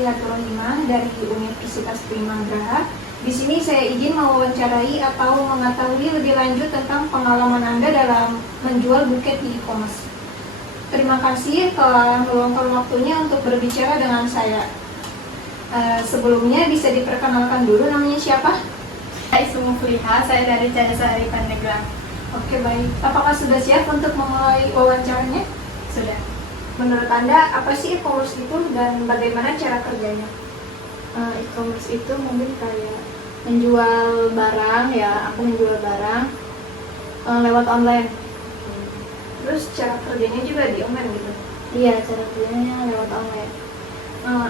Afiatul Rahimah dari Universitas Primagraha. Di sini saya izin mewawancarai atau mengetahui lebih lanjut tentang pengalaman Anda dalam menjual buket di e-commerce. Terima kasih telah meluangkan waktunya untuk berbicara dengan saya. Sebelumnya bisa diperkenalkan dulu, namanya siapa? Ismu Fuliha, saya dari Cadasari Pandeglang. Oke, baik. Apakah sudah siap untuk memulai wawancaranya? Sudah. Menurut Anda, apa sih e-commerce itu dan bagaimana cara kerjanya? E-commerce itu mungkin kayak menjual barang ya, aku menjual barang lewat online. Terus cara kerjanya juga di online gitu? Iya, cara kerjanya lewat online.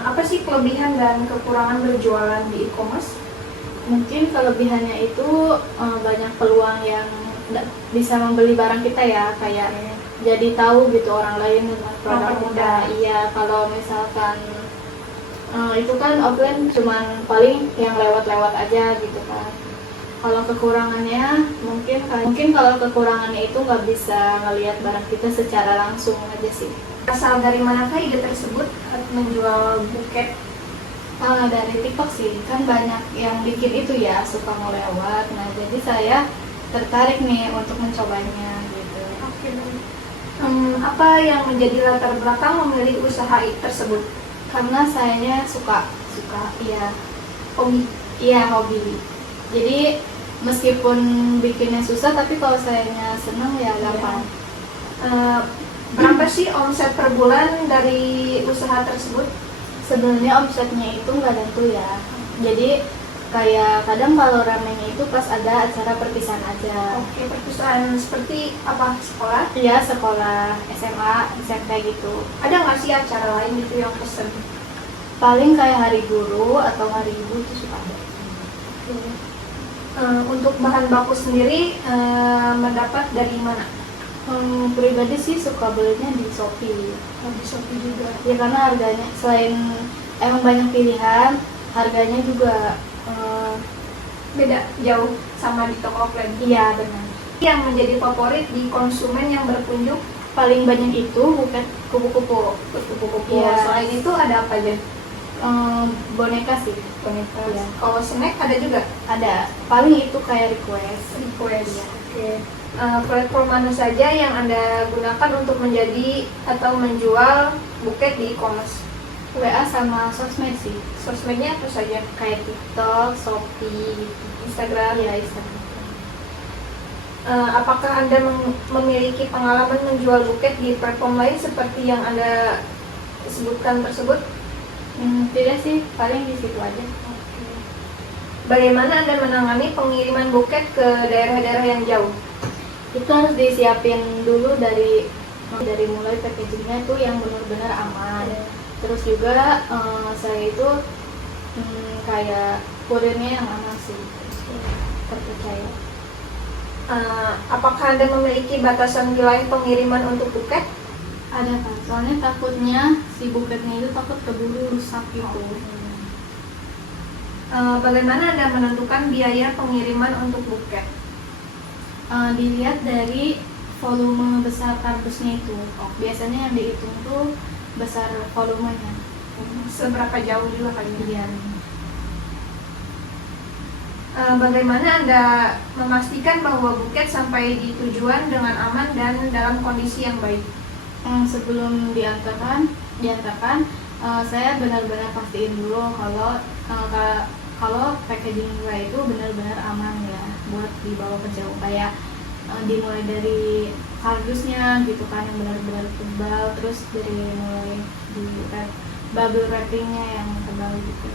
Apa sih kelebihan dan kekurangan berjualan di e-commerce? Mungkin kelebihannya itu banyak peluang yang bisa membeli barang kita ya, kayak jadi tahu gitu orang lain dengan produk kita. Iya, kalau misalkan itu kan offline cuman paling yang lewat-lewat aja gitu kan. Kalau kekurangannya mungkin kalau kekurangannya itu nggak bisa ngelihat barang kita secara langsung aja sih. Asal dari manakah ide tersebut menjual buket? Dari TikTok sih, kan banyak yang bikin itu ya, suka mau lewat. Nah, jadi saya tertarik nih untuk mencobanya gitu. Oke. Apa yang menjadi latar belakang memilih usaha tersebut? Karena saya suka ya, hobi. Jadi meskipun bikinnya susah, tapi kalau sayanya senang ya gampang. Berapa sih omset per bulan dari usaha tersebut? Sebenarnya omsetnya itu nggak tentu ya. Jadi kayak kadang kalau ramenya itu pas ada acara perpisahan aja. Oke, perpisahan seperti apa? Sekolah? Iya, sekolah SMA, SMP gitu. Ada nggak sih acara lain gitu yang pesen? Paling kayak hari guru atau hari ibu itu suka ada. Untuk bahan baku sendiri mendapat dari mana? Pribadi sih suka belinya di Shopee. Di Shopee juga. Ya karena harganya selain emang banyak pilihan, harganya juga Beda jauh sama di toko offline. iya benar. Yang menjadi favorit di konsumen yang berkunjung? Paling banyak itu bukan kupu-kupu. Iya. Selain itu ada apa aja? Boneka sih. Boneka. Iya. Kalau snack ada juga? Ada. Paling itu kayak request. Iya. Oke. Platform mana saja yang Anda gunakan untuk menjadi atau menjual buket di e-commerce? WA sama sosmed sih. Sosmednya apa saja? Kayak TikTok, Shopee, Instagram. ya Instagram. Apakah Anda memiliki pengalaman menjual buket di platform lain seperti yang Anda sebutkan tersebut? Tidak sih, paling di situ aja. Bagaimana Anda menangani pengiriman buket ke daerah-daerah yang jauh? Itu harus disiapin dulu dari mulai packagingnya itu yang benar-benar aman. Terus juga saya itu kayak kurirnya yang aman sih, terpercaya. Apakah Anda memiliki batasan wilayah pengiriman untuk buket? Ada kan, soalnya takutnya si buketnya itu takut keburu rusak gitu. Bagaimana Anda menentukan biaya pengiriman untuk buket? Dilihat dari volume besar kardusnya itu. Biasanya yang dihitung tuh besar volumenya. Seberapa jauh juga kali ini? Iya. Bagaimana Anda memastikan bahwa buket sampai di tujuan dengan aman dan dalam kondisi yang baik? Sebelum diantarkan, saya benar-benar pastiin dulu kalau packaging itu benar-benar aman ya buat dibawa ke jauh. Kayak dimulai dari kardusnya gitu kan yang benar-benar tebal, terus dari mulai di bubble wrappingnya yang tebal gitu.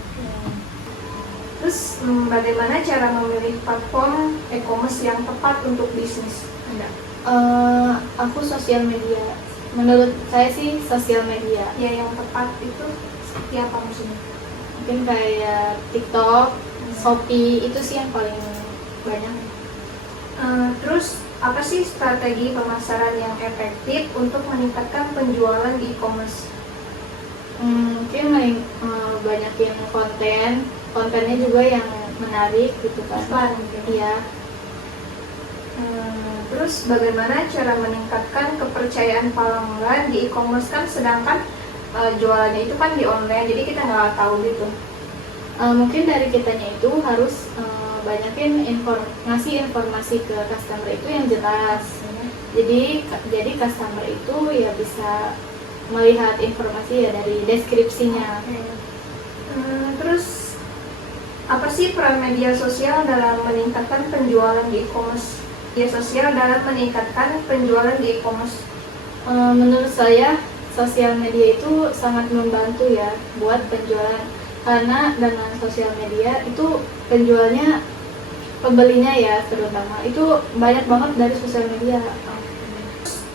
Terus bagaimana cara memilih platform e-commerce yang tepat untuk bisnis Anda? Aku sosial media. Menurut saya sih sosial media. Ya, yang tepat itu seperti apa maksudnya? Mungkin kayak TikTok, Shopee itu sih yang paling banyak. Terus apa sih strategi pemasaran yang efektif untuk meningkatkan penjualan di e-commerce? Mungkin banyakin kontennya juga yang menarik gitu kan. Iklan gitu. Iya. Terus bagaimana cara meningkatkan kepercayaan pelanggan di e-commerce kan sedangkan jualannya itu kan di online, jadi kita nggak tahu gitu. Mungkin dari kitanya itu harus banyakin ngasih informasi ke customer itu yang jelas. Jadi customer itu ya bisa melihat informasi ya dari deskripsinya. Terus apa sih peran media sosial dalam meningkatkan penjualan di e-commerce? Media sosial dalam meningkatkan penjualan di e-commerce. Menurut saya sosial media itu sangat membantu ya buat penjualan, karena dengan sosial media itu penjualnya, pembelinya ya terutama itu banyak banget dari sosial media.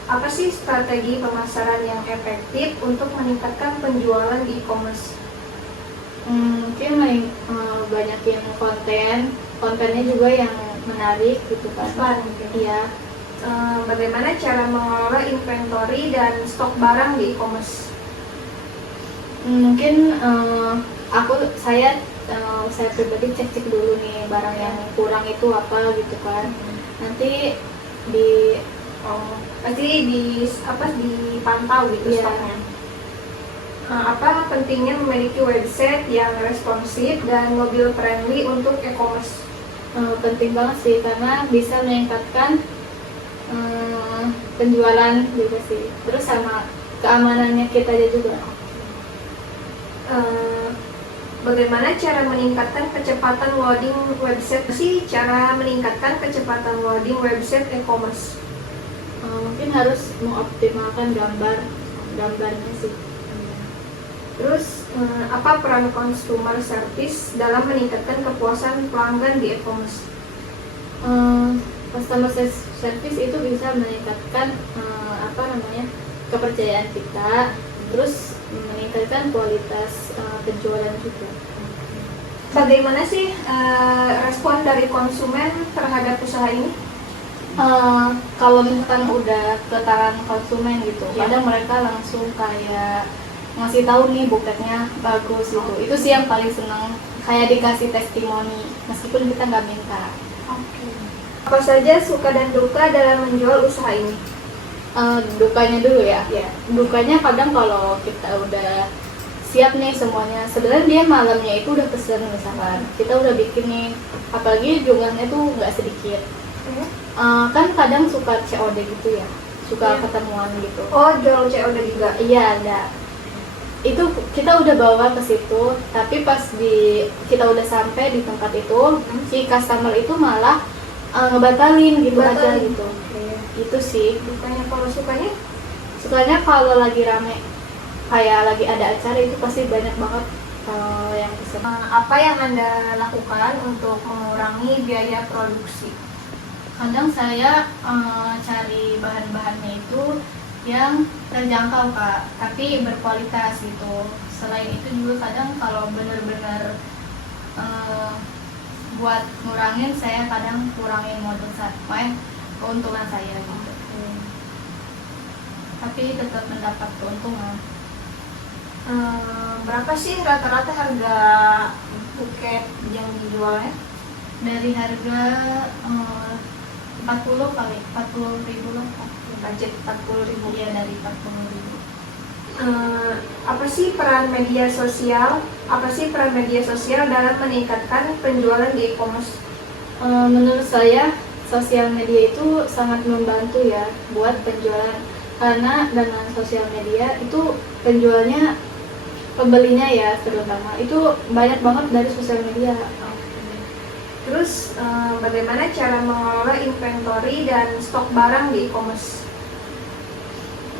Apa sih strategi pemasaran yang efektif untuk meningkatkan penjualan di e-commerce? Mungkin banyakin kontennya juga yang menarik gitu kan. Iklan mungkin. Iya. Bagaimana cara mengelola inventory dan stok barang di e-commerce? Mungkin saya pribadi cek dulu nih barang yang kurang itu apa gitu kan. Nanti dipantau gitu Iya. stoknya. Apa pentingnya memiliki website yang responsif dan mobile friendly untuk e-commerce? Penting banget sih karena bisa meningkatkan penjualan juga sih. Terus sama keamanannya kita juga. Bagaimana cara meningkatkan kecepatan loading website? Sih cara meningkatkan kecepatan loading website e-commerce? Mungkin harus mengoptimalkan gambarnya sih. Terus apa peran consumer service dalam meningkatkan kepuasan pelanggan di e-commerce? Customer service itu bisa meningkatkan kepercayaan kita, terus meningkatkan kualitas penjualan juga. Bagaimana sih respon dari konsumen terhadap usaha ini? Kalau misalkan udah ke tangan konsumen gitu, Ya. kadang mereka langsung kayak ngasih tahu nih buketnya bagus gitu. Itu sih yang paling seneng, kayak dikasih testimoni meskipun kita nggak minta. Apa saja suka dan duka dalam menjual usaha ini? Dukanya dulu ya. Ya. Dukanya kadang kalau kita udah siap nih semuanya, sebenarnya dia malamnya itu udah pesen, misalkan kita udah bikin nih, apalagi jumlahnya tuh nggak sedikit. Kan kadang suka COD gitu ya, suka ketemuan gitu. Oh, jual COD juga? Iya, ada. Itu kita udah bawa ke situ, tapi pas kita udah sampai di tempat itu, si customer itu malah ngebatalin gitu aja gitu. Itu sih. Dukanya. Kalau Sukanya kalau lagi rame, kayak lagi ada acara, itu pasti banyak banget yang pesen. Apa yang Anda lakukan untuk mengurangi biaya produksi? Kadang saya cari bahan-bahannya itu yang terjangkau Kak, tapi berkualitas gitu. Selain itu juga kadang kalau bener-bener buat ngurangin, saya kadang kurangin modal keuntungan saya gitu. Tapi tetap mendapat keuntungan. Berapa sih rata-rata harga buket yang dijualnya? Dari harga 40 kali, 40.000 lah. Budget 40.000. Iya, dari 40.000. Apa sih peran media sosial? Dalam meningkatkan penjualan di e-commerce? Menurut saya sosial media itu sangat membantu ya buat penjualan, karena dengan sosial media itu penjualnya, pembelinya ya terutama itu banyak banget dari sosial media. Terus bagaimana cara mengelola inventory dan stok barang di e-commerce?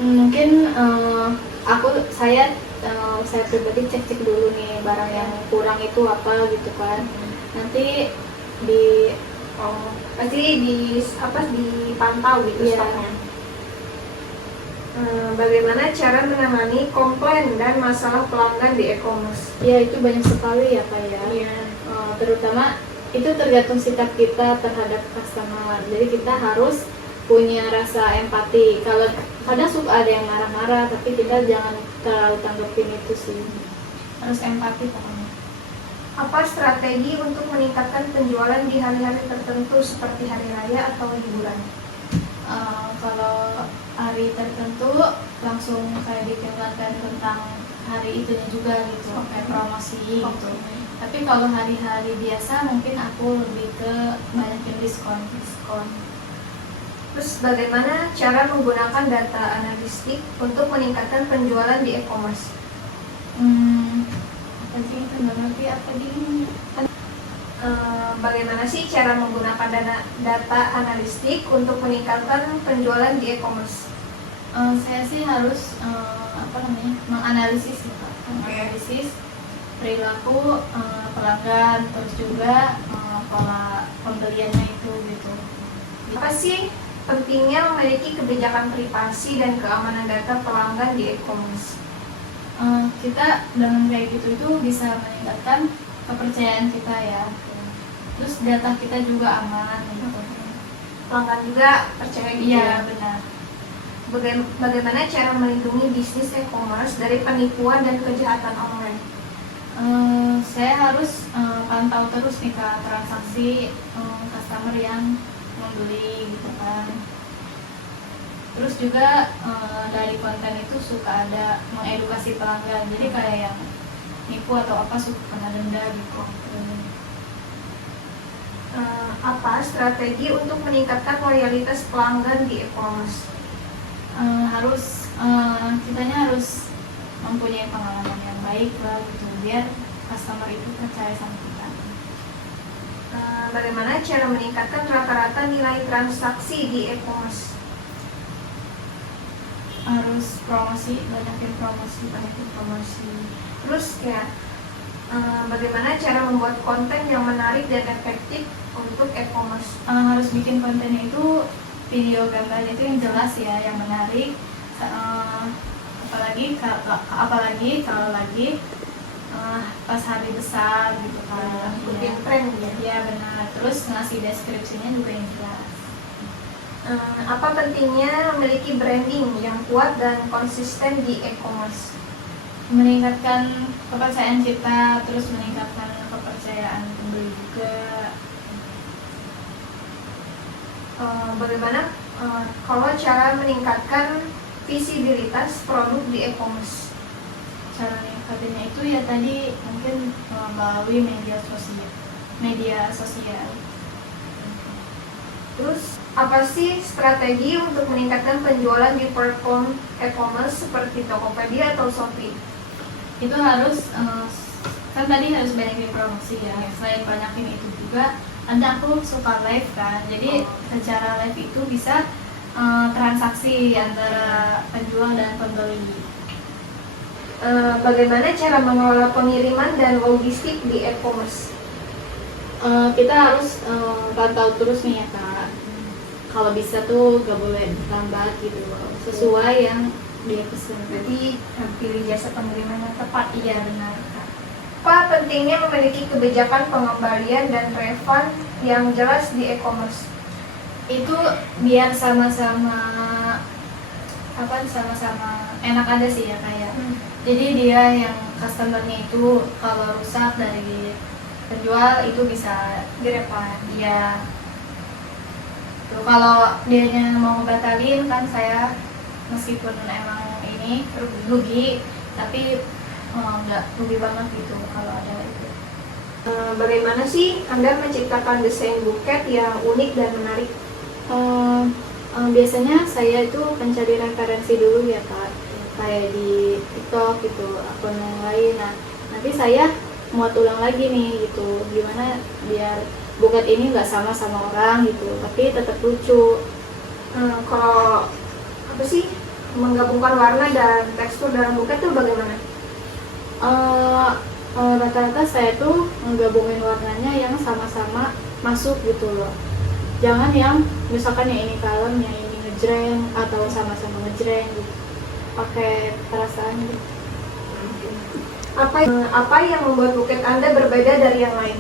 Mungkin saya pribadi cek dulu nih barang yang kurang itu apa gitu kan. Nanti dipantau gitu Iya. stoknya. Bagaimana cara menangani komplain dan masalah pelanggan di e-commerce? Ya, itu banyak sekali ya Kak ya. Iya. Terutama itu tergantung sikap kita terhadap customer. Jadi kita harus punya rasa empati. Kalau kadang suka ada yang marah-marah, tapi kita jangan terlalu tanggapin itu sih. Harus empati pokoknya. Apa strategi untuk meningkatkan penjualan di hari-hari tertentu seperti hari raya atau liburan? Kalau hari tertentu langsung saya ditinggalkan tentang hari itunya juga gitu, kayak promosi gitu. Oke. Tapi kalau hari-hari biasa mungkin aku lebih ke banyakin diskon. Terus bagaimana cara menggunakan data analistik untuk meningkatkan penjualan di e-commerce? Apa sih itu nggak ngerti apa gini? Bagaimana sih cara menggunakan data analistik untuk meningkatkan penjualan di e-commerce? Saya sih harus menganalisis gitu, menganalisis perilaku pelanggan, terus juga pola pembeliannya itu gitu. Apa sih pentingnya memiliki kebijakan privasi dan keamanan data pelanggan di e-commerce? Kita dengan kayak gitu itu bisa meningkatkan kepercayaan kita ya. Terus data kita juga aman gitu. Pelanggan juga percaya gitu Iya ya? benar. Bagaimana cara melindungi bisnis e-commerce dari penipuan dan kejahatan online? Saya harus pantau terus nih Kak, transaksi customer yang membeli gitu kan. Terus juga dari konten itu suka ada mengedukasi pelanggan, jadi kayak yang nipu atau apa suka kena denda gitu. Apa strategi untuk meningkatkan loyalitas pelanggan di e-commerce? Kitanya harus mempunyai pengalaman yang baik lah gitu, biar customer itu percaya sama kita. Bagaimana cara meningkatkan rata-rata nilai transaksi di e-commerce? Harus banyakin promosi. Terus ya, bagaimana cara membuat konten yang menarik dan efektif untuk e-commerce? Harus bikin kontennya itu video gambar itu yang jelas ya, yang menarik. Apalagi kalau lagi pas hari besar gitu kan. Bikin tren ya. Iya benar. Terus ngasih deskripsinya juga yang jelas. Apa pentingnya memiliki branding yang kuat dan konsisten di e-commerce? Meningkatkan kepercayaan kita, terus meningkatkan kepercayaan pembeli juga. Bagaimana kalau cara meningkatkan visibilitas produk di e-commerce? Cara meningkatinnya itu ya tadi mungkin melalui media sosial. Terus apa sih strategi untuk meningkatkan penjualan di platform e-commerce seperti Tokopedia atau Shopee? Itu harus kan tadi harus banyakin promosi ya. Selain banyakin itu juga ada aku suka live kan, jadi secara live itu bisa transaksi antara penjual dan pembeli. Bagaimana cara mengelola pengiriman dan logistik di e-commerce? Kita harus pantau terus nih ya Kak. Kalau bisa tuh gak boleh lambat gitu, sesuai yang dia pesan. Jadi pilih jasa pengiriman yang tepat. Iya benar Kak. Apa pentingnya memiliki kebijakan pengembalian dan refund yang jelas di e-commerce? Itu biar sama-sama enak aja sih ya kayak. Jadi dia yang customernya itu kalau rusak dari penjual itu bisa Direfund. ya. Tuh, kalau dianya mau ngebatalin kan saya meskipun emang ini rugi tapi nggak rugi banget gitu kalau ada itu. Bagaimana sih Anda menciptakan desain buket yang unik dan menarik? Biasanya saya itu mencari referensi dulu ya Kak, kayak di TikTok gitu, akun yang lain. Nah nanti saya muat ulang lagi nih gitu, gimana biar buket ini nggak sama orang gitu, tapi tetap lucu. Kalau apa sih menggabungkan warna dan tekstur dalam buket itu bagaimana? Rata-rata saya tuh menggabungin warnanya yang sama-sama masuk gitu loh. Jangan yang misalkan yang ini kalem, yang ini ngejreng atau sama-sama ngejreng gitu. Pakai perasaan gitu. Apa yang membuat buket Anda berbeda dari yang lain?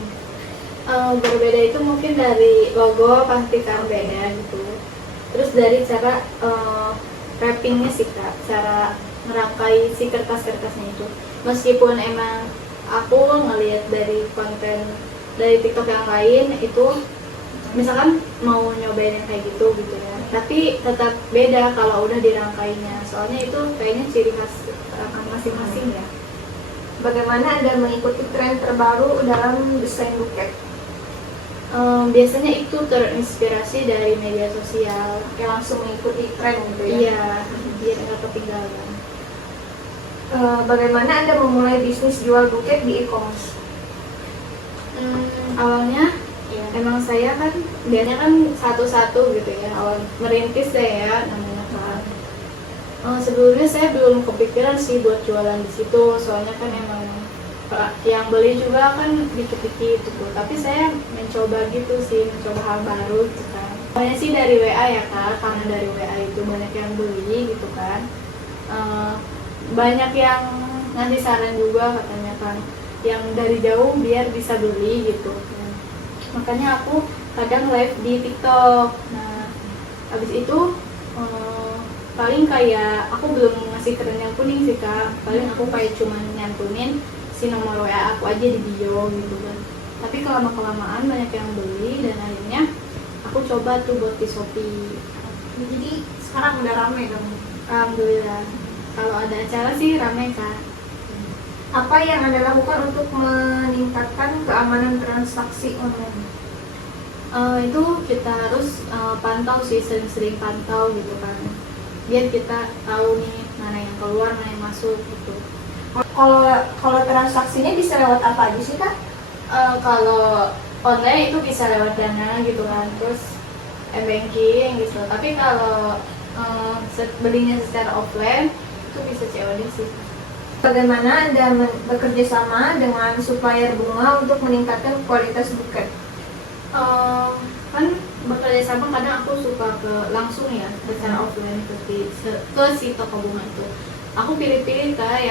Berbeda itu mungkin dari logo pasti kan beda gitu. Terus dari cara wrappingnya sih Kak, cara merangkai si kertas-kertasnya itu. Meskipun emang aku ngelihat dari konten dari TikTok yang lain itu misalkan mau nyobain yang kayak gitu ya, tapi tetap beda kalau udah dirangkainya, soalnya itu kayaknya ciri khas masing-masing ya. Bagaimana Anda mengikuti tren terbaru dalam desain buket? Biasanya itu terinspirasi dari media sosial. Kayak langsung mengikuti tren gitu ya? Iya, biar nggak ketinggalan. Bagaimana Anda memulai bisnis jual buket di e-commerce? Awalnya ya, emang saya kan biasanya kan satu-satu gitu ya, awal merintis deh ya namanya kan. Sebelumnya saya belum kepikiran sih buat jualan di situ, soalnya kan emang yang beli juga kan dikit-dikit gitu. Tapi saya mencoba gitu sih, mencoba hal baru gitu kan. Awalnya sih dari WA ya Kak, karena dari WA itu banyak yang beli gitu kan. Banyak yang ngasih saran juga katanya kan, yang dari jauh biar bisa beli gitu. Makanya aku kadang live di TikTok. Nah, habis itu paling kayak aku belum ngasih keren yang kuning sih Kak. Paling aku kayak cuman nyantumin si nomor WA aku aja di bio gitu kan. Tapi kelamaan banyak yang beli dan akhirnya aku coba tuh buat di Shopee. Jadi sekarang udah ramai dong. Alhamdulillah. Kalau ada acara sih ramai Kak. Apa yang Anda lakukan untuk meningkatkan keamanan transaksi online? Itu kita harus pantau sih, sering-sering pantau gitu kan, biar kita tahu nih mana yang keluar, mana yang masuk gitu. Kalau transaksinya bisa lewat apa aja sih Kak? Kalau online itu bisa lewat Dana gitu kan, terus banking gitu. Tapi kalau belinya secara offline itu bisa COD sih. Bagaimana Anda bekerja sama dengan supplier bunga untuk meningkatkan kualitas buket? Kan bekerja sama kadang aku suka ke langsung ya, secara offline ke si toko bunga itu. Aku pilih-pilih Kak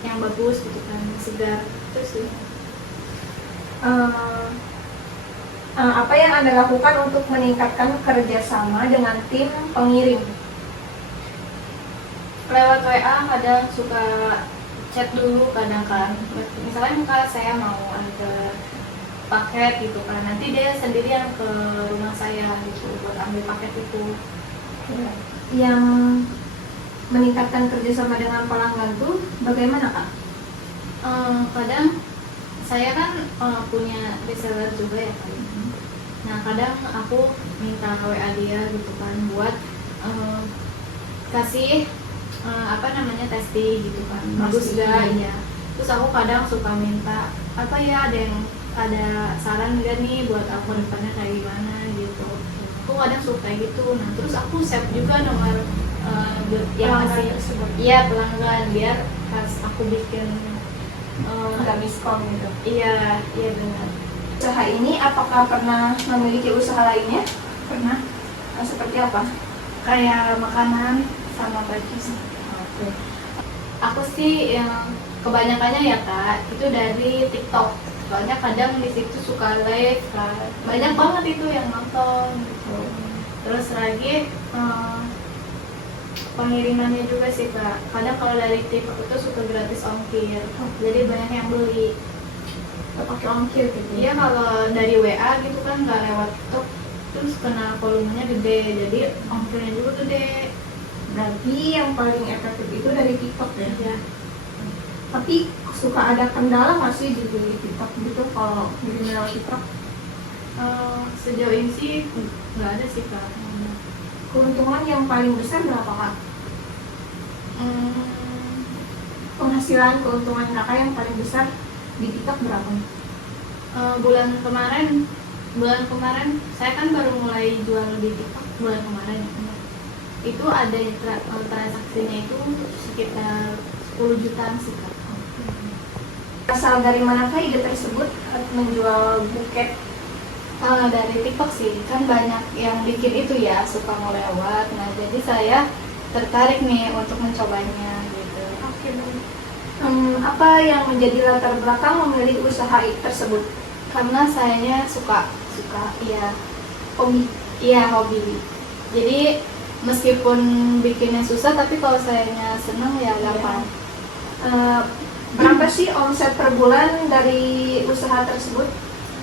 yang bagus gitu kan, segar itu sih. Apa yang Anda lakukan untuk meningkatkan kerjasama dengan tim pengirim? Lewat WA kadang suka chat dulu kadang kan. Misalnya kalau saya mau antar paket gitu kan, nanti dia sendirian ke rumah saya gitu buat ambil paket itu. Yang meningkatkan kerjasama dengan pelanggan tuh bagaimana Kak? Kadang saya kan punya reseller juga ya kan. Nah kadang aku minta WA dia gitu kan buat kasih testing gitu kan, bagus gak ya. Terus aku kadang suka minta apa ya, ada saran gak nih buat aku depannya kayak gimana gitu. Aku kadang suka gitu. Nah terus aku save juga nomor yang masih pelanggan, biar pas aku bikin Nggak miskom gitu. iya benar. Usaha ini apakah pernah memiliki usaha lainnya? Pernah Seperti apa? kayak makanan sama baju sih. Aku sih yang kebanyakannya ya Kak itu dari TikTok. Soalnya kadang di situ suka live kan, banyak banget itu yang nonton gitu. Terus lagi pengirimannya juga sih Kak. Kadang kalau dari TikTok itu suka gratis ongkir, jadi banyak yang beli. Pakai ongkir gitu. Iya, kalau dari WA gitu kan nggak lewat TikTok, terus kena volumenya gede, jadi ongkirnya juga gede. Berarti yang paling efektif itu dari TikTok ya? Ya. Tapi suka ada kendala masih di TikTok gitu kalau bikin lewat TikTok? Sejauh ini sih nggak ada sih Kak. Keuntungan yang paling besar berapa Kak? Penghasilan keuntungan kakak yang paling besar di TikTok berapa? Bulan kemarin saya kan baru mulai jual di TikTok bulan kemarin. Itu ada transaksinya itu sekitar 10 jutaan sih Kak. Asal dari manakah ide tersebut menjual buket? Dari TikTok sih, kan banyak yang bikin itu ya, suka mau lewat. Nah jadi saya tertarik nih untuk mencobanya gitu. Oke. Apa yang menjadi latar belakang memilih usaha tersebut? Karena saya suka ya, hobi. Jadi meskipun bikinnya susah, tapi kalau sayanya seneng ya gampang. Berapa sih omset per bulan dari usaha tersebut?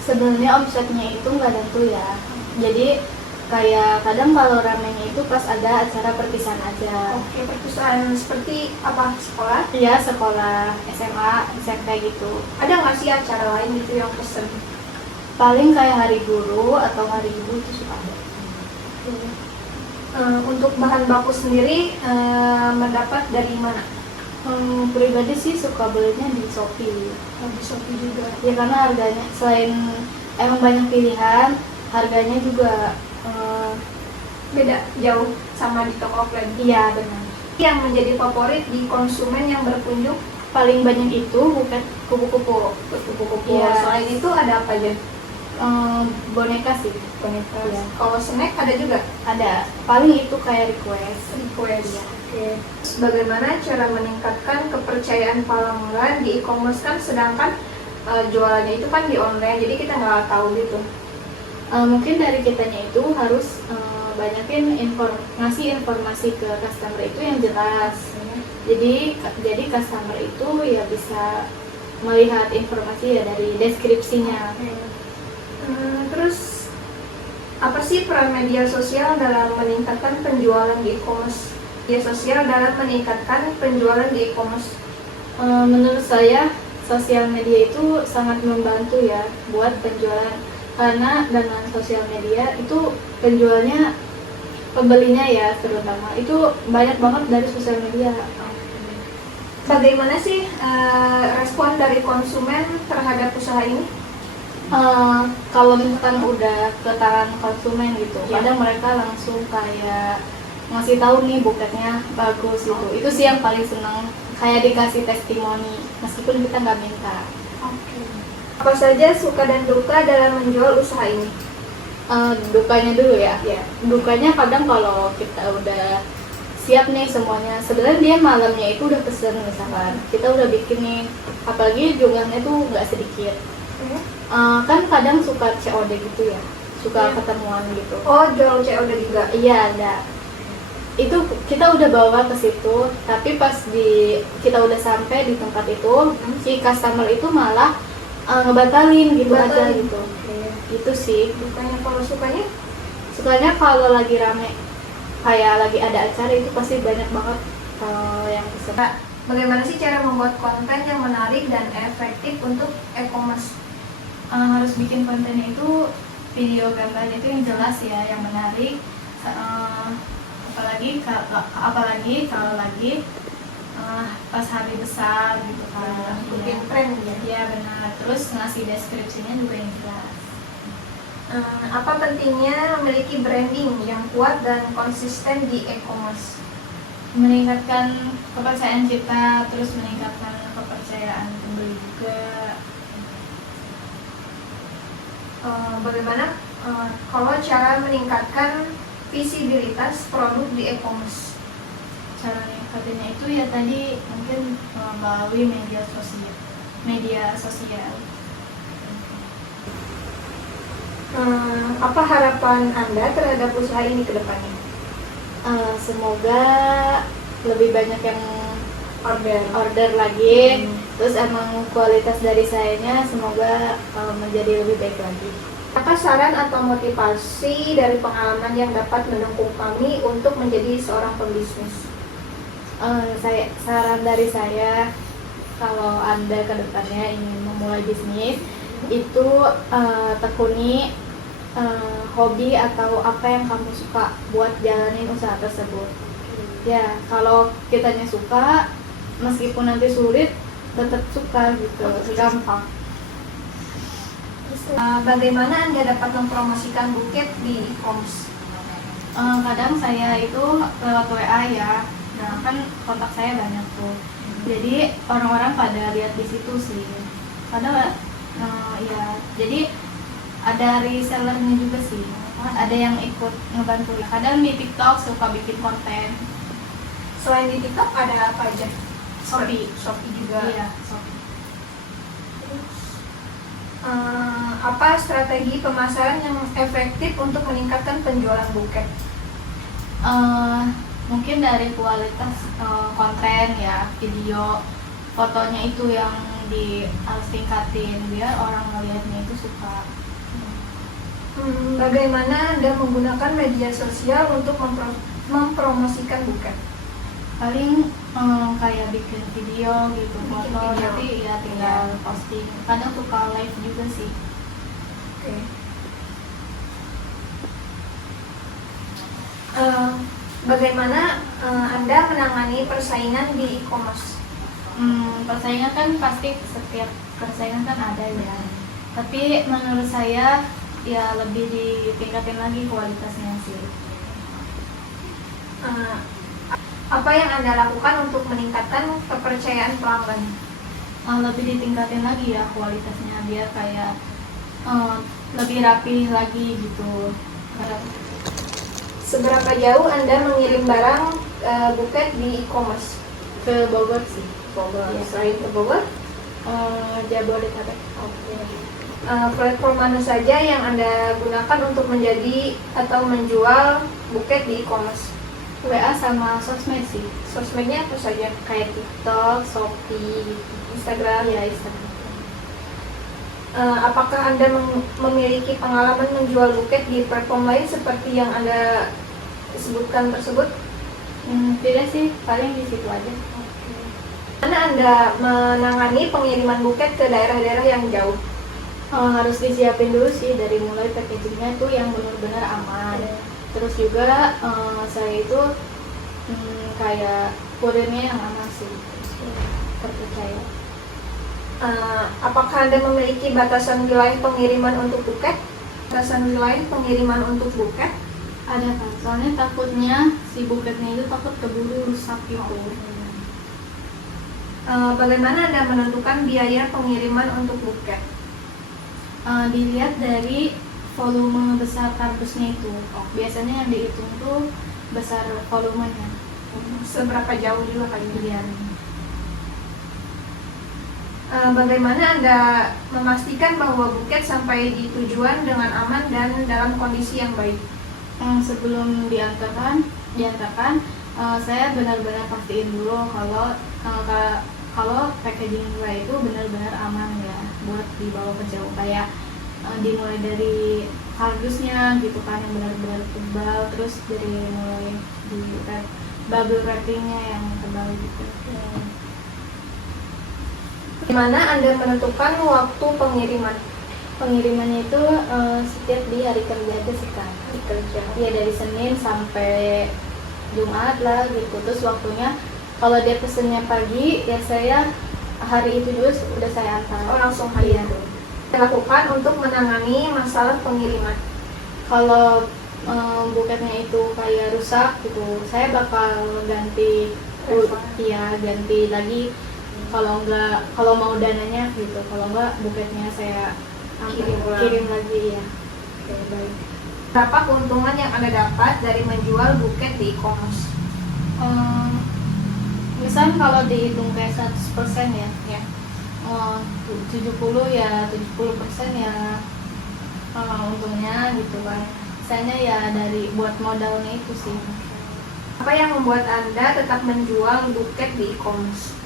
Sebenarnya omsetnya itu nggak tentu ya. Jadi kayak kadang kalau ramenya itu pas ada acara perpisahan aja. Oke, perpisahan seperti apa? Sekolah? Iya, sekolah SMA, SMP gitu. Ada nggak sih acara lain gitu yang pesen? Paling kayak hari guru atau hari ibu itu suka ada. Untuk bahan baku sendiri mendapat dari mana? Pribadi sih suka belinya di Shopee. Di Shopee juga. Ya karena harganya selain emang banyak pilihan, harganya juga Beda jauh sama di toko offline. iya benar. Yang menjadi favorit di konsumen yang berkunjung Paling banyak itu bukan kupu-kupu. kupu-kupu. Iya. Selain itu ada apa aja? Boneka sih. Boneka. Iya. Kalau snack ada juga? Ada. Paling itu kayak request. Request. Oke. Terus bagaimana cara meningkatkan kepercayaan pelanggan di e-commerce kan sedangkan jualannya itu kan di online, jadi kita nggak tahu gitu. Mungkin dari kitanya itu harus banyakin ngasih informasi ke customer itu yang jelas. Jadi customer itu ya bisa melihat informasi ya dari deskripsinya. Terus apa sih peran media sosial dalam meningkatkan penjualan di e-commerce? Media sosial dalam meningkatkan penjualan di e-commerce. Menurut saya sosial media itu sangat membantu ya buat penjualan, karena dengan sosial media itu penjualnya, pembelinya ya terutama itu banyak banget dari sosial media. Bagaimana sih respon dari konsumen terhadap usaha ini? Kalau misalkan udah ke tangan konsumen gitu, Ya. kadang mereka langsung kayak ngasih tahu nih buketnya bagus gitu. Itu sih yang paling seneng, kayak dikasih testimoni meskipun kita nggak minta. Apa saja suka dan duka dalam menjual usaha ini? Dukanya dulu ya. Ya. Dukanya kadang kalau kita udah siap nih semuanya, sebenarnya dia malamnya itu udah pesen, misalkan kita udah bikin nih, apalagi jumlahnya tuh nggak sedikit. Kan kadang suka COD gitu ya, suka Iya. ketemuan gitu. Oh, jual COD juga. Iya ada. Itu kita udah bawa ke situ, tapi pas kita udah sampai di tempat itu, si customer itu malah ngebatalin gitu aja Batalin. gitu. Itu sih. Dukanya. Kalau sukanya? Sukanya kalau lagi rame, kayak lagi ada acara itu pasti banyak banget yang pesen. Bagaimana sih cara membuat konten yang menarik dan efektif untuk e-commerce? Harus bikin kontennya itu video gambarnya itu yang jelas ya, yang menarik. Apalagi kalau lagi pas hari besar gitu kan. Bikin tren ya. Iya benar. Terus ngasih deskripsinya juga yang jelas. Apa pentingnya memiliki branding yang kuat dan konsisten di e-commerce? Meningkatkan kepercayaan kita, terus meningkatkan kepercayaan pembeli juga. Bagaimana kalau cara meningkatkan visibilitas produk di e-commerce? Cara ningkatinnya itu ya tadi mungkin melalui media sosial. Apa harapan Anda terhadap usaha ini ke depannya? Semoga lebih banyak yang Order. order lagi, terus emang kualitas dari sayanya semoga menjadi lebih baik lagi. Apa saran atau motivasi dari pengalaman yang dapat mendukung kami untuk menjadi seorang pembisnis? Saran dari saya, kalau Anda ke depannya ingin memulai bisnis, itu tekuni hobi atau apa yang kamu suka buat jalanin usaha tersebut. Ya, kalau kitanya suka, meskipun nanti sulit, tetap suka gitu, gampang. Bagaimana Anda dapat mempromosikan buket di e-commerce? Kadang saya itu lewat WA ya, nah kan kontak saya banyak tuh, jadi orang-orang pada lihat di situ sih. Kadang ya, jadi ada resellernya juga sih, ada yang ikut ngebantu. Kadang di TikTok suka bikin konten. Selain di TikTok ada apa aja? Shopee. Shopee juga. Iya, Shopee. Apa strategi pemasaran yang efektif untuk meningkatkan penjualan buket? Mungkin dari kualitas konten ya, video, fotonya itu yang harus tingkatin biar orang melihatnya itu suka. Bagaimana Anda menggunakan media sosial untuk mempromosikan buket? Paling kayak bikin video gitu, foto, video. nanti ya tinggal posting. Kadang suka live juga sih. Oke. Bagaimana Anda menangani persaingan di e-commerce? Persaingan kan pasti setiap persaingan kan ada ya. Tapi menurut saya ya lebih ditingkatin lagi kualitasnya sih. Apa yang Anda lakukan untuk meningkatkan kepercayaan pelanggan? Lebih ditingkatin lagi ya kualitasnya biar kayak lebih rapi lagi gitu. Seberapa jauh Anda mengirim barang buket di e-commerce? Ke Bogor sih. Bogor. Iya. Selain ke Bogor, Jabodetabek. platform mana saja yang Anda gunakan untuk menjadi atau menjual buket di e-commerce? WA sama sosmed sih. Sosmednya apa saja? Kayak TikTok, Shopee, Instagram. ya Instagram. Apakah Anda memiliki pengalaman menjual buket di platform lain seperti yang Anda sebutkan tersebut? Tidak sih, paling di situ aja. Mana Anda menangani pengiriman buket ke daerah-daerah yang jauh? Harus disiapin dulu sih dari mulai packagingnya tuh yang benar-benar aman. Terus juga saya itu kayak kurirnya yang aman sih, terpercaya. Apakah Anda memiliki batasan wilayah pengiriman untuk buket? Batasan wilayah pengiriman untuk buket? Ada kan, soalnya takutnya si buketnya itu takut keburu rusak gitu. Bagaimana Anda menentukan biaya pengiriman untuk buket? Dilihat dari volume besar kardusnya itu. Biasanya yang dihitung tuh besar volumenya. Seberapa jauh juga kalinya? Iya. Bagaimana Anda memastikan bahwa buket sampai di tujuan dengan aman dan dalam kondisi yang baik? Sebelum diantarkan, saya benar-benar pastiin dulu kalau packaging gue itu benar-benar aman ya buat dibawa ke jauh, kayak dimulai dari kardusnya gitu kan yang benar-benar tebal, terus dari mulai di bubble wrappingnya yang tebal gitu. Gimana Anda menentukan waktu pengiriman? Pengirimannya itu setiap di hari kerja aja sih kan. Hari kerja. Ya dari Senin sampai Jumat lah gitu. Terus waktunya kalau dia pesennya pagi ya saya hari itu juga udah saya antar. Oh, langsung hari Iya. itu. Dilakukan untuk menangani masalah pengiriman. Kalau buketnya itu kayak rusak gitu, saya bakal ganti ganti lagi. Kalau mau dananya gitu, kalau enggak buketnya saya kirim lagi ya. Oke, baik. Berapa keuntungan yang Anda dapat dari menjual buket di e-commerce? Misal kalau dihitung kayak 100% ya, 70 ya 70% ya untungnya gitu kan. Misalnya ya dari buat modalnya itu sih. Apa yang membuat Anda tetap menjual buket di e-commerce?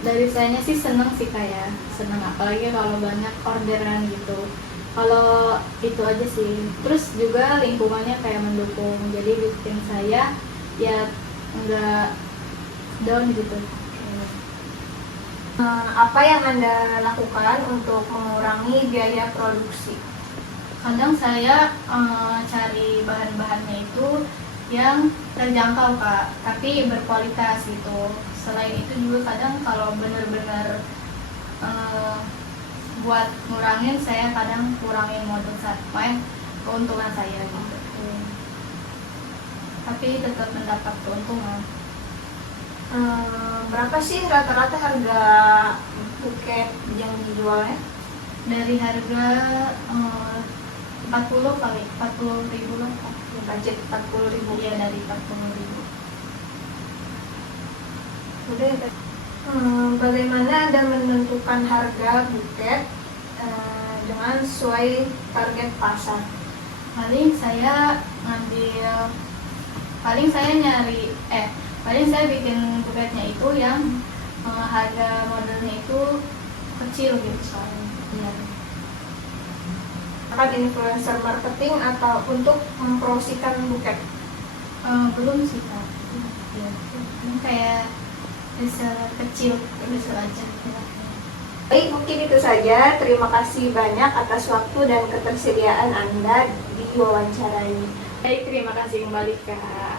Dari sayanya sih seneng sih, kayak seneng apalagi kalau banyak orderan gitu. Kalau itu aja sih. Terus juga lingkungannya kayak mendukung, jadi bikin saya ya nggak down gitu. Apa yang Anda lakukan untuk mengurangi biaya produksi? Kadang saya cari bahan-bahannya itu yang terjangkau Kak, tapi berkualitas gitu. Selain itu juga kadang kalau benar-benar buat ngurangin, saya kadang kurangin modal keuntungan saya gitu. Tapi tetap mendapat keuntungan. Berapa sih rata-rata harga buket yang dijualnya? Dari harga 40 kali, 40.000 lah. Budget 40.000. Iya, dari 40.000. Udah. Bagaimana Anda menentukan harga buket dengan sesuai target pasar? Paling saya bikin buketnya itu yang harga modelnya itu kecil gitu soalnya. Iya. Akan influencer marketing atau untuk mempromosikan buket? Belum sih Kak. Ya, ini kayak reseller kecil aja. Baik, mungkin itu saja. Terima kasih banyak atas waktu dan ketersediaan Anda di wawancarai. Baik, terima kasih kembali Kak.